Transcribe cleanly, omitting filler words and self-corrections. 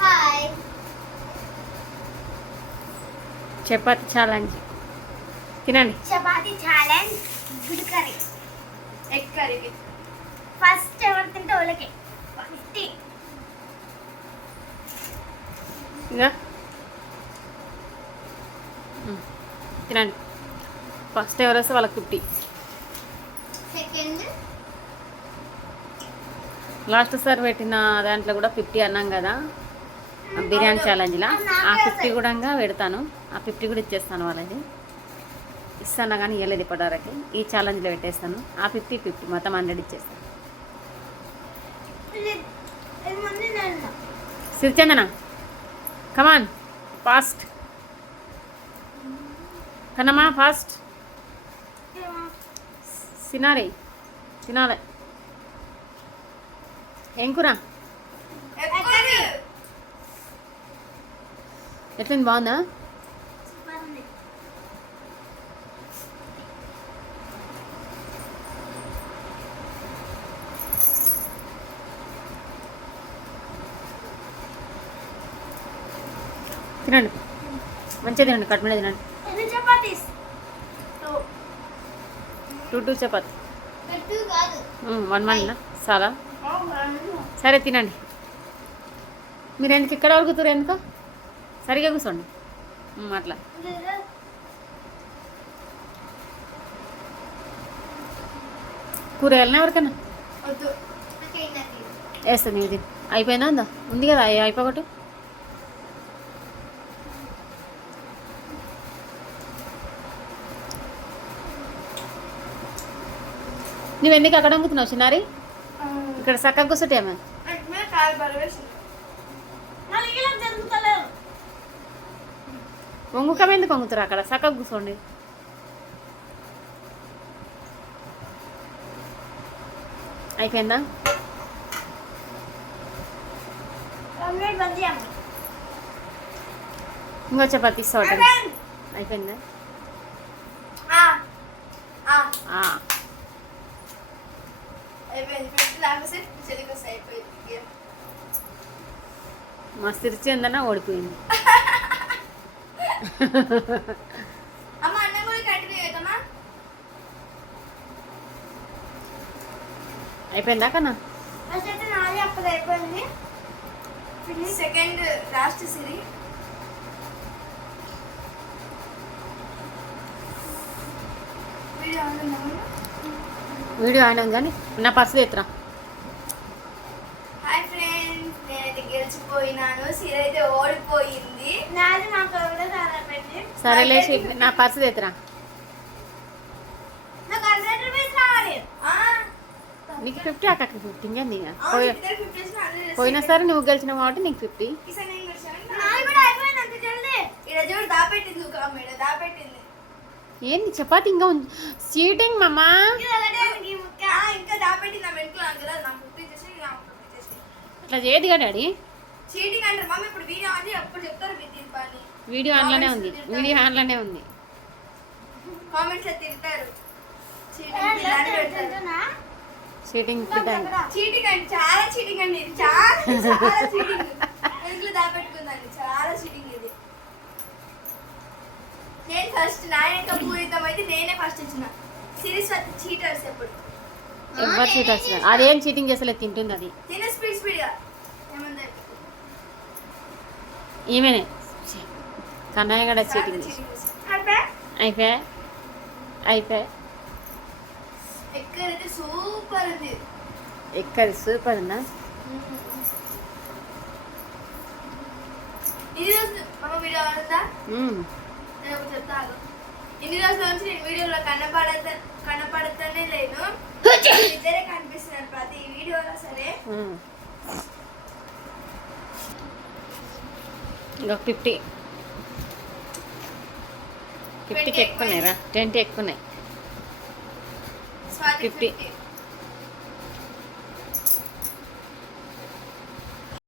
Hi. Chapati challenge తినండి. Chapati challenge. Good curry, egg curry. First ఎవరు తింటే వాళ్ళకి 50. ఇంకా తినండి. ఫస్ట్ ఎవరు వస్తే వాళ్ళకి 50. సెకండ్ లాస్ట్ సార్ పెట్టిన దాంట్లో కూడా 50 అన్నాం కదా బిర్యానీ ఛాలెంజ్లా. ఆ 50 కూడా పెడతాను. ఆ 50 కూడా ఇచ్చేస్తాను వాళ్ళది. ఇస్తాను కానీ ఇవ్వలేదు ఇప్పటివరకు. ఈ ఛాలెంజ్లో పెట్టేస్తాను. ఆ 50 మొత్తం 100 ఇచ్చేస్తాను. Sirichandana come on fast. కన్నమ్మా ఫాస్ట్. తినాలి తినాలి. ఏం కూర? ఎట్లుంది? బాగుందా? తినండి మంచిగా తినండి. కట్ మీద తినండి. చపాతీస్ 2 చపాతి. 2 కాదు 1 చాలా. సరే తినండి. మీరు ఎందుకు ఇక్కడ వరకు కూతురు? ఎందుకు సరిగా కూర్చోండి. అట్లా కూర వెళ్ళినా ఎవరికైనా వద్దు. వేస్తుంది. ఇది అయిపోయిందా? ఉందా? ఉంది కదా అయిపోగొట్టు. నువ్వు ఎందుకు అక్కడ వంగుతున్నావు చిన్నారి? ఇక్కడ చక్కగా కూర్చుంటేమో. వంగుకం ఎందుకు వంగుతారు? అక్కడ చక్కగా కూర్చోండి. అయిపోయిందా? ఇంకో చపాతీ ఇస్తావు. అయిపోయిందా? మా సిరిచి ఉందన్నా ఓడిపోయింది. అయిపోయిందా కన్నా? అయిపోయింది. సెకండ్ లాస్ట్ సిరి. వీడియో అయినా కానీ నా పర్సు ఎత్తురా. హాయ్ ఫ్రెండ్స్, నేనైతే గెలిచిపోయినాను. సిరి అయితే ఓడిపోయింది. నాది నాకు ఎవరో పెట్టి సరేలే నా పర్సు ఎత్తురా. నాకు 100 రూపీస్ రావాలి. నీకు 50 అక్కడికి 50 ఇంకా పోయినా సరే నువ్వు గెలిచినావు కాబట్టి నీకు 50. నాది కూడా అయిపోయింది. అంత జల్దీ చూడు దాపెట్టింది. దాపెట్టింది. ఏంది చపాతి ఇంకా చీటింగ్ మమ్మా. ఇంకా దాపెట్టింది. వెనుకలు అందులో నాకు 50 చేసి అట్లా చేయదు కదా డాడీ. చీటింగ్ అంటారు మమ్మీ. ఇప్పుడు వీడియో అని అప్పుడు చెప్తారు పని. వీడియో ఆన్లోనే ఉంది. వీడియో ఆన్లోనే ఉంది. కామెంట్స్ లో తింటారు. చీటింగ్ చీటింగ్ అండి. చాలా చీటింగ్ అండి. ఇది చాలా చీటింగ్. వెనుకలు దాపెట్టుకుందండి. చాలా చీటింగ్ ఇది. నేను ఫస్ట్ నాయక పూరితం అయితే నేనే ఫస్ట్ ఇచ్చిన. సిరీస్ చీటర్స్ ఎప్పుడు ఎవరు చీటర్స్? అదేం చీటింగ్ చేసలే తింటుంది అది. తిన స్పీడ్ స్పీడ్గా ఏమంది ఈమెనే కన్నయ్య కూడా చీటింగ్ చేసి అయిపోయా. ఎక్కడైతే సూపర్ ఉంది. ఎక్కడ సూపర్ ఉందా? ఇది రోజు మమ్మ వీడియో ఆడుందా? నేను ఒకటి చెప్తాను. ఇన్ని రోజుల నుంచి నేను వీడియోలో కనపడతానే లేను. ఇద్దరే కనిపిస్తున్నారు ప్రతి వీడియోలో. సరే ఇంకా 50కి ఎక్కువ ఉన్నాయి రా. 20 ఎక్కువ ఉన్నాయి. 50